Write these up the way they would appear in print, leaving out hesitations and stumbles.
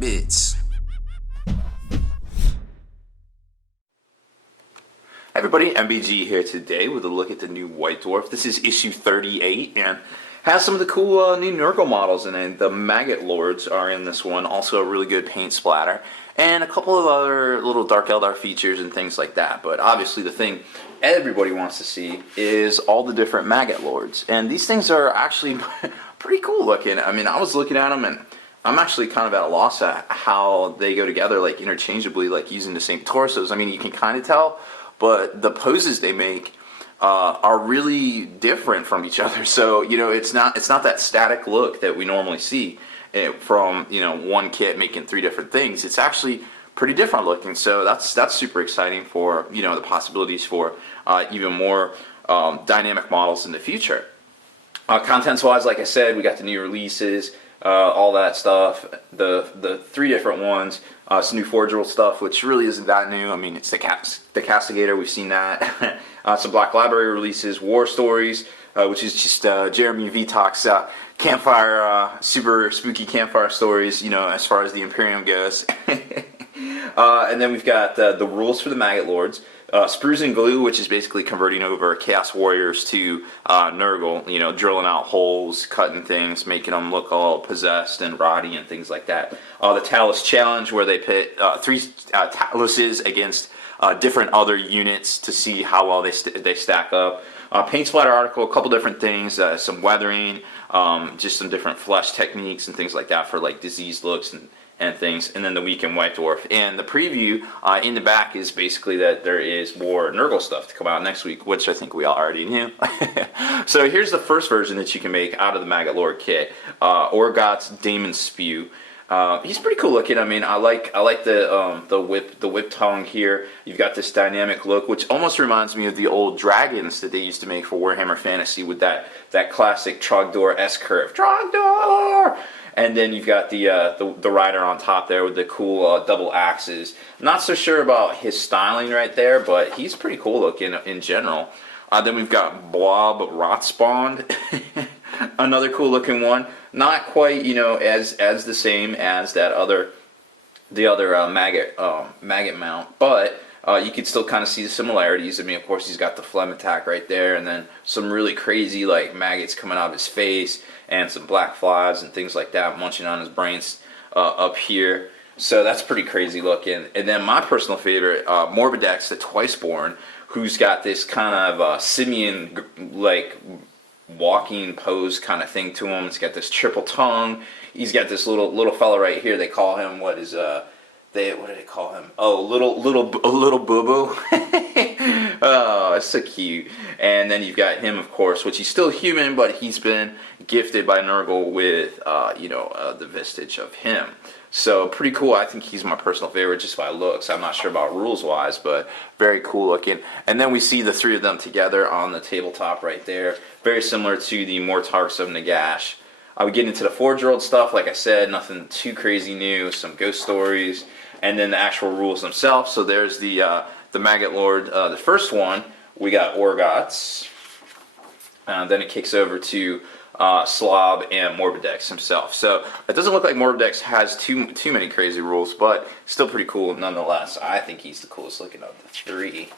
bits. Hey everybody, MBG here today with a look at the new White Dwarf. This is issue 38 and has some of the cool new Nurgle models in it. The Maggot Lords are in this one, also a really good paint splatter, and a couple of other little Dark Eldar features and things like that. But obviously the thing everybody wants to see is all the different Maggot Lords. And these things are actually pretty cool looking. I mean, I was looking at them and I'm actually kind of at a loss at how they go together, like interchangeably, like using the same torsos. I mean, you can kind of tell, but the poses they make are really different from each other. So, you know, it's not that static look that we normally see from, you know, one kit making three different things. It's actually pretty different looking. So that's super exciting for, you know, the possibilities for even more dynamic models in the future. Contents wise, like I said, we got the new releases, all that stuff, the three different ones, some new Forge World stuff, which really isn't that new. I mean, it's the Castigator, we've seen that. Some Black Library releases, War Stories, which is just Jeremy Vitok's campfire, super spooky campfire stories, you know, as far as the Imperium goes. And then we've got the rules for the Maggot Lords. Sprues and Glue, which is basically converting over Chaos Warriors to Nurgle, you know, drilling out holes, cutting things, making them look all possessed and rotty and things like that. The Talus Challenge, where they pit three Taluses against different other units to see how well they stack up. Paint splatter article, a couple different things, some weathering, just some different flesh techniques and things like that for like diseased looks and things, and then the Week in White Dwarf. And the preview in the back is basically that there is more Nurgle stuff to come out next week, which I think we all already knew. So here's the first version that you can make out of the Maggot Lord kit. Orgot's Daemon Spew. He's pretty cool looking. I mean, I like the whip tongue here. You've got this dynamic look, which almost reminds me of the old dragons that they used to make for Warhammer Fantasy with that classic Trogdor S curve. Trogdor! And then you've got the rider on top there with the cool double axes. Not so sure about his styling right there, but he's pretty cool looking in general. Then we've got Blob Rotspawn, another cool looking one. Not quite, you know, as the same as the other maggot mount, but you can still kind of see the similarities. I mean, of course, he's got the phlegm attack right there, and then some really crazy like maggots coming out of his face, and some black flies and things like that munching on his brains up here. So that's pretty crazy looking. And then my personal favorite, Morbidex, the Twiceborn, who's got this kind of simian like walking pose kind of thing to him. It's got this triple tongue. He's got this little fella right here. They call him what do they call him? Oh, little boo boo. Oh, it's so cute. And then you've got him, of course, which he's still human, but he's been gifted by Nurgle with the vestige of him. So pretty cool. I think he's my personal favorite just by looks. I'm not sure about rules wise, but very cool looking. And then we see the three of them together on the tabletop right there. Very similar to the Mortarks of Nagash. We get into the Forge World stuff. Like I said, nothing too crazy new. Some ghost stories, and then the actual rules themselves. So there's the Maggot Lord. The first one, we got Orgots. Then it kicks over to Slob and Morbidex himself. So it doesn't look like Morbidex has too many crazy rules, but still pretty cool nonetheless. I think he's the coolest looking of the three.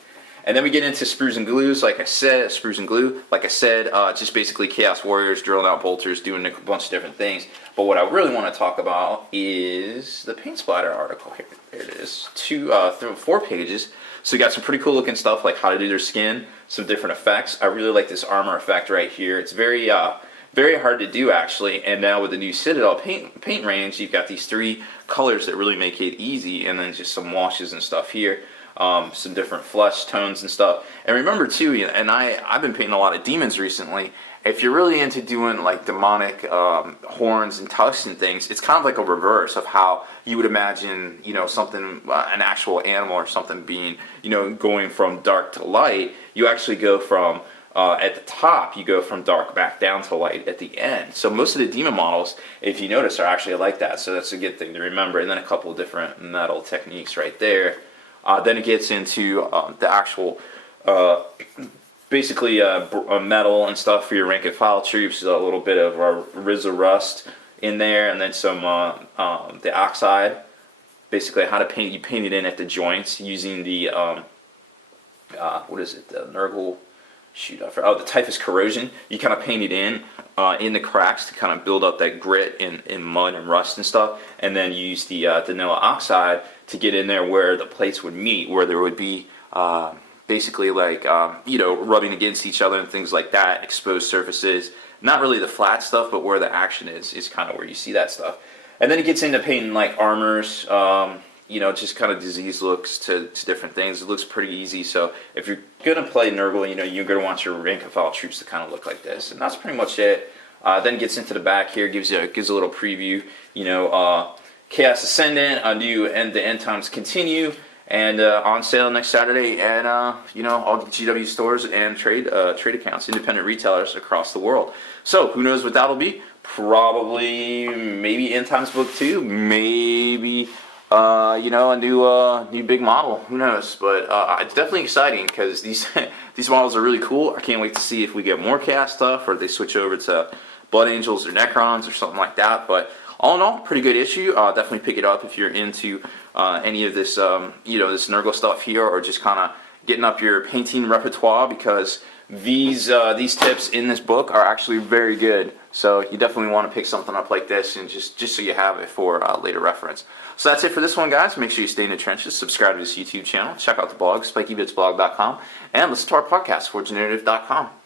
And then we get into Sprues and Glues, like I said, just basically Chaos Warriors, drilling out bolters, doing a bunch of different things. But what I really want to talk about is the paint splatter article here. There it is, 4 pages. So you got some pretty cool looking stuff like how to do their skin, some different effects. I really like this armor effect right here. It's very hard to do actually. And now with the new Citadel paint range, you've got these 3 colors that really make it easy, and then just some washes and stuff here. Some different flesh tones and stuff. And remember too, and I've been painting a lot of demons recently. If you're really into doing like demonic horns and tusks and things, it's kind of like a reverse of how you would imagine, you know, something, an actual animal or something being, you know, going from dark to light. You actually go from at the top, you go from dark back down to light at the end. So most of the demon models, if you notice, are actually like that. So that's a good thing to remember. And then a couple of different metal techniques right there. Then it gets into the actual, basically metal and stuff for your rank and file troops, a little bit of Rizza Rust, in there, and then some the oxide. Basically, how to paint. You paint it in at the joints using the what is it? The Nurgle. Shoot, the typhus corrosion. You kind of paint it in the cracks to kind of build up that grit in mud and rust and stuff, and then use the vanilla oxide to get in there where the plates would meet, where there would be basically like rubbing against each other and things like that, exposed surfaces. Not really the flat stuff, but where the action is kind of where you see that stuff. And then it gets into painting like armors. Just kind of disease looks to different things. It looks pretty easy. So if you're gonna play Nurgle, you're gonna want your rank and file troops to kind of look like this, and that's pretty much it. Then gets into the back here, gives a little preview. Chaos Ascendant, a new the end times continue, and on sale next Saturday, and all the GW stores and trade accounts, independent retailers across the world. So who knows what that'll be? Probably maybe End Times Book 2, maybe. A new big model. Who knows? But it's definitely exciting because these these models are really cool. I can't wait to see if we get more Chaos stuff or if they switch over to Blood Angels or Necrons or something like that. But all in all, pretty good issue. Definitely pick it up if you're into any of this, this Nurgle stuff here, or just kind of getting up your painting repertoire, because these tips in this book are actually very good. So you definitely want to pick something up like this, and just so you have it for later reference. So that's it for this one, guys. Make sure you stay in the trenches, subscribe to this YouTube channel, check out the blog, spikybitsblog.com, and listen to our podcast, forgenarrative.com.